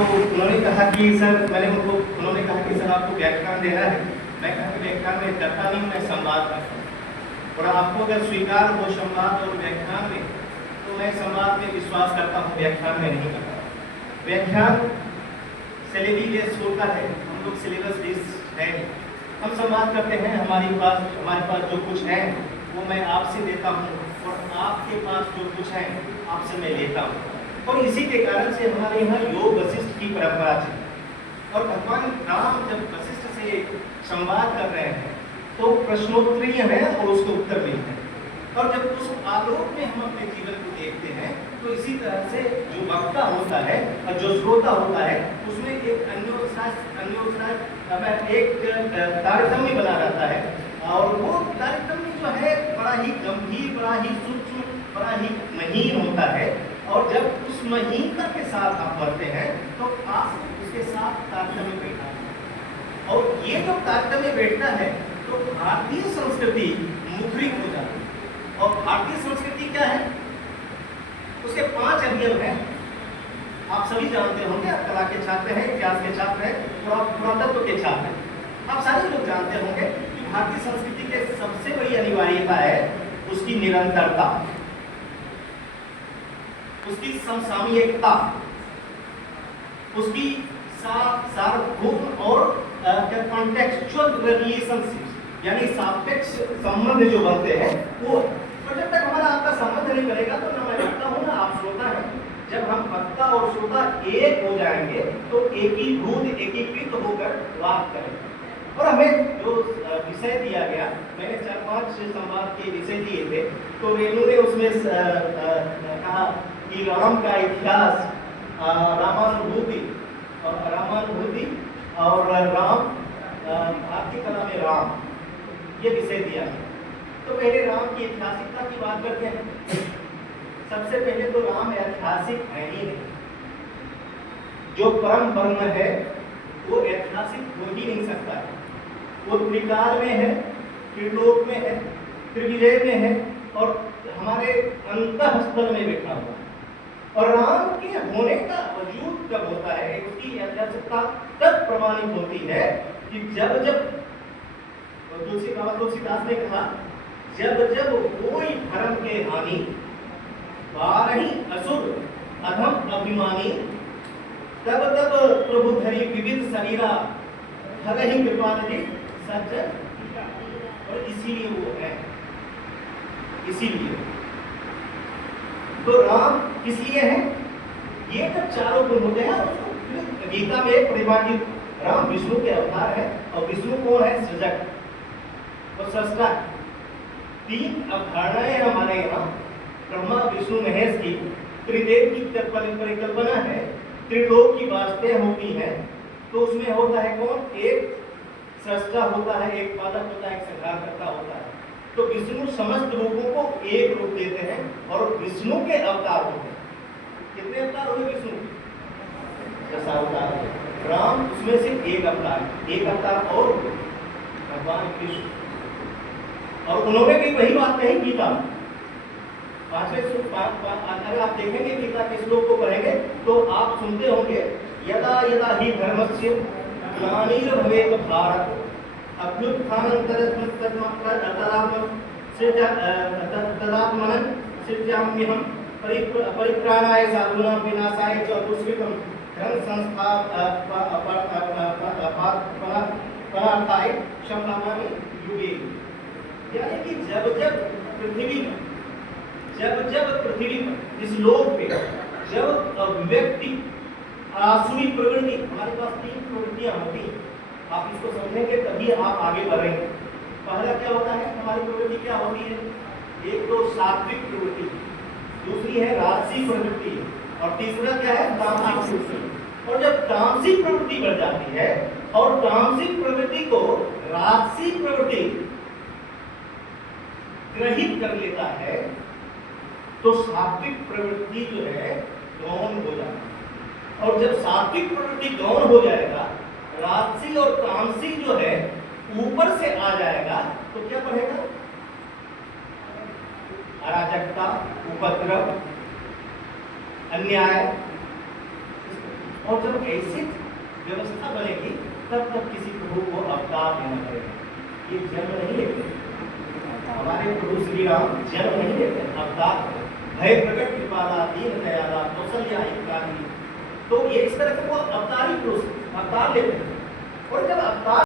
तो उन्होंने कहा कि सर, उन्होंने कहा कि सर आपको व्याख्यान देना है। मैं कहा कि व्याख्यान में करता नहीं, मैं संवाद करता हूँ, और आपको अगर स्वीकार हो संवाद और व्याख्यान में, तो मैं संवाद में विश्वास करता हूँ, व्याख्यान में नहीं करता। व्याख्यान सिलेबी बेस्ड होता है, हम लोग सिलेबस बेस्ड है। हम संवाद करते हैं, हमारे पास जो कुछ है वो मैं आपसे देता हूँ, और आपके पास जो कुछ है आपसे मैं लेता हूँ। और इसी के कारण से हमारे यहाँ योग वशिष्ठ की परंपरा थी। और भगवान राम जब वशिष्ठ से संवाद कर रहे हैं तो प्रश्नोत्तरीय है और उसके उत्तर भी है। और जब उस आलोक में हम अपने जीवन को देखते हैं तो इसी तरह से जो वक्ता होता है और जो श्रोता होता है उसमें एक एक तारतम्य बना रहता है। और वो तारतम्य जो है बड़ा ही गंभीर, बड़ा ही सूक्ष्म, बड़ा ही महीन होता है। और जब उस महीनता के साथ आप बढ़ते हैं तो आप उसके साथ तारतम्य बैठा है। और ये जो तारतम्य बैठता है तो भारतीय संस्कृति मुखरित हो जाती है। और भारतीय संस्कृति क्या है, उसके 5 अवयव हैं। आप सभी जानते होंगे, आप कला के छात्र हैं, इतिहास के छात्र हैं, पुरातत्व के छात्र हैं। आप सारे लोग जानते होंगे कि भारतीय संस्कृति के सबसे बड़ी अनिवार्यता है उसकी निरंतरता, उसकी समसामयिकता, उसकी सार्वभौम और कॉन्टेक्चुअल रिलेशनशिप, यानी सापेक्ष संबंध जो बनते हैं वो। तो जब तक हमारा आपका संबंध नहीं बनेगा तो ना मैं वक्ता हूँ ना आप श्रोता हैं। जब हम वक्ता और श्रोता एक हो जाएंगे तो एकीकृत होकर बात करेंगे। और हमें जो विषय दिया गया, मैंने 4-5 संवाद के विषय दिए थे, तो रेणु ने उसमें कहा कि राम का इतिहास, रामानुभूति और राम, भारतीय कला में राम, ये विषय दिया है। तो पहले राम की ऐतिहासिकता की बात करते हैं। सबसे पहले तो राम ऐतिहासिक है ही नहीं। जो परम ब्रह्म है वो ऐतिहासिक हो ही नहीं सकता है। वो त्रिकाल में है, त्रिलोक में है, त्रिविजय में है और हमारे अंतःस्थल में बैठा हुआ है। और राम के होने का वजूद कब होता है, उसकी ऐतिहासिकता तब प्रमाणित होती है कि जब तुलसीदास ने कहा, जब जब कोई धर्म के हानि, बारही असुर अधम अभिमानी, तब तब प्रभु धरी विविध शरीरा, हर ही कृपा निधि सज्जन। और इसीलिए वो है, इसीलिए तो राम इसलिए है। ये जब चारों गुण होते हैं, उसको गीता में परिभाषित, राम विष्णु के अवतार है। और विष्णु कौन है? सृजक और सृष्टा। 3 अवधारणाएं हमारे यहाँ ब्रह्मा विष्णु महेश की, त्रिदेव की परिकल्पना है, त्रिलोक की वास्तें होती है। तो उसमें होता है कौन? एक सृष्टा होता है, एक पालक होता है, एक संहारकर्ता होता है। तो विष्णु समस्त रूपों को एक रूप देते हैं और विष्णु के अवतार होते हैं। कितने अवतार हुए विष्णु? 10 अवतार हुए। राम उसमें से एक अवतार और भगवान कृष्ण। और उन्होंने भी वही बात कही गीता। अगर आप देखेंगे गीता के श्लोक को पढ़ेंगे तो आप सुनते होंगे, यदा यदा ही धर्मस्य ग्लानिर्भवेत् भारत तदात्मनं सृजाम्यहं परित्राणाय साधूनां विनाशाय च दुष्कृतं धर्म संस्थापनार्थाय संभावनानि युगे। यानी कि जब जब पृथ्वी पर, इस लोक पे जब व्यक्ति आसुरी प्रवृत्ति, हमारे पास 3 प्रवृत्तियां होती हैं। आप इसको समझेंगे तभी आप आगे बढ़ेंगे। पहला क्या होता है, हमारी प्रवृत्ति क्या होती है? एक तो सात्विक प्रवृत्ति, दूसरी है राजसिक प्रवृत्ति और तीसरा क्या है? तामसिक प्रवृत्ति। और जब तामसिक प्रवृत्ति बढ़ जाती है और तामसिक प्रवृत्ति को राजसिक प्रवृत्ति ग्रहित कर लेता है तो सात्विक प्रवृत्ति जो है गौण हो जाती है। और जब सात्विक प्रवृत्ति गौण हो जाएगा, राजसी और तामसी जो है ऊपर से आ जाएगा, तो क्या बढ़ेगा? अराजकता, उपद्रव, अन्याय और जब ऐसी व्यवस्था बनेगी तब तक किसी प्रभु को अवतार देना पड़ेगा। ये जन्म नहीं लेते हमारे प्रभु श्री राम, जन्म नहीं लेते, अवतार। भय प्रकट कृपाला दीन दयाला कौशल्या हितकारी, तो ये इस तरह से वो अवतारी पुरुष अवतार लेते हैं। और जब अवतार